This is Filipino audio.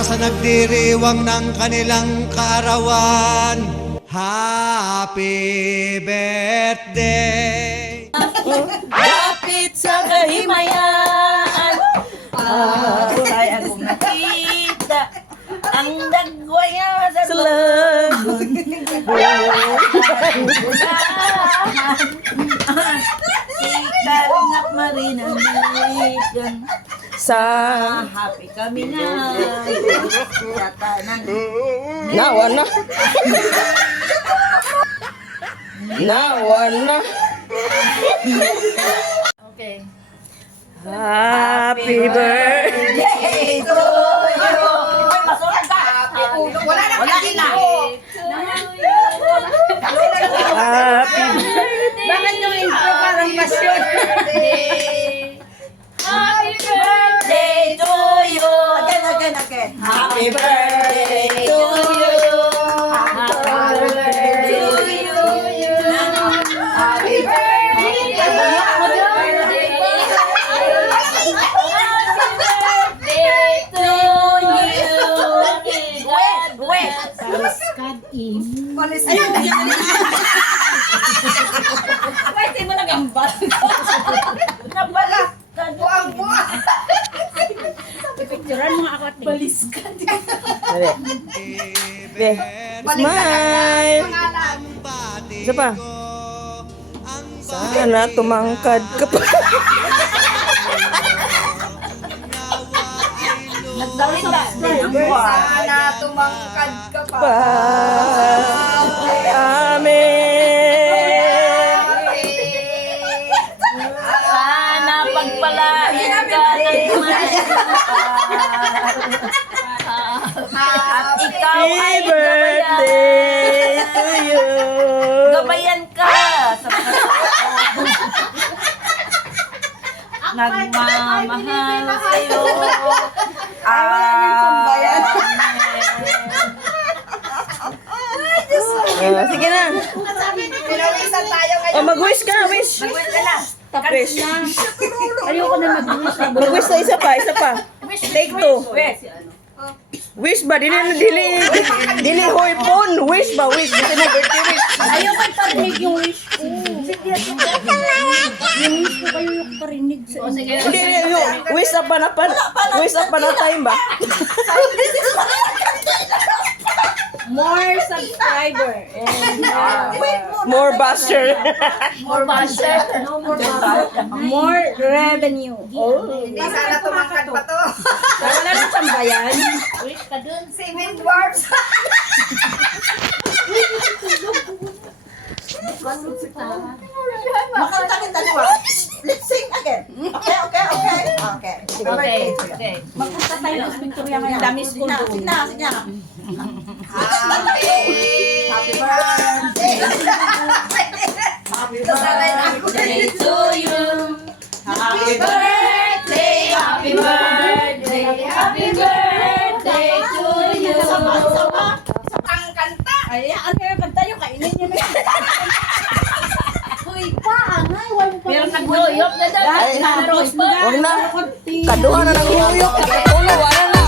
para sa nagdiriwang ng kanilang kaarawan. Happy birthday! Kapit sa kahimayan, ay akong nakita ang dagwaya sa lagun. Ikalingap marinanigan Sa happy kami na sa tanan. nawa na. Nawa na. Okay. Happy birthday. Hey, to you. Masulat ka. Wala na kanina. Happy Bakit yung intro parang pasyon? Happy birthday to you. Again. Happy birthday to you. Happy birthday to you. Happy birthday to you. Wait. Pwede mo lang ang bat. Nabalak ka doon. Pipicturean mo ako at baliskan. birthday. Smile. Isa pa. Sana tumangkad ka pa. Sana tumangkad ka pa. Amen. Sana pagpalain ka ng at ikaw ay Happy birthday to you. gabayan ka sa nagmamahal sa'yo. Sige na. Pinawisan tayo ngayon. Mag-wish ka, wish. Mag-wish ka lang. Wish. Ayoko na mag-wish. Mag-wish na isa pa. Take two. Wish ba? Dili hoy phone. Wish ba? Wish. Gusto na birthday wish. Ayoko pag-make yung wish ko. Yung wish ko kayo yung parinig sa inyo. Hindi. Wish up pa na time ba? More subscriber and More basher. more budget. No more budget. More revenue. Hindi sana tumangkad pa to. Wala na sambayan. Wish ka dun. Seven dwarfs. Makanta kita dua. Let's sing again. Okay. Okay. Magpunta tayo sa Victoria ngayon. Dami school doon. Sige na. Happy birthday. Happy birthday To you. Happy birthday. Happy birthday. Happy birthday to you. Ang kanta. Ay, ano yung kanta yung kainin niyo na. Hoy, pa, angay. Pero nag-uyop na daw. Huwag na. Kaduha na ng huyok. Kapatulo. Wala na.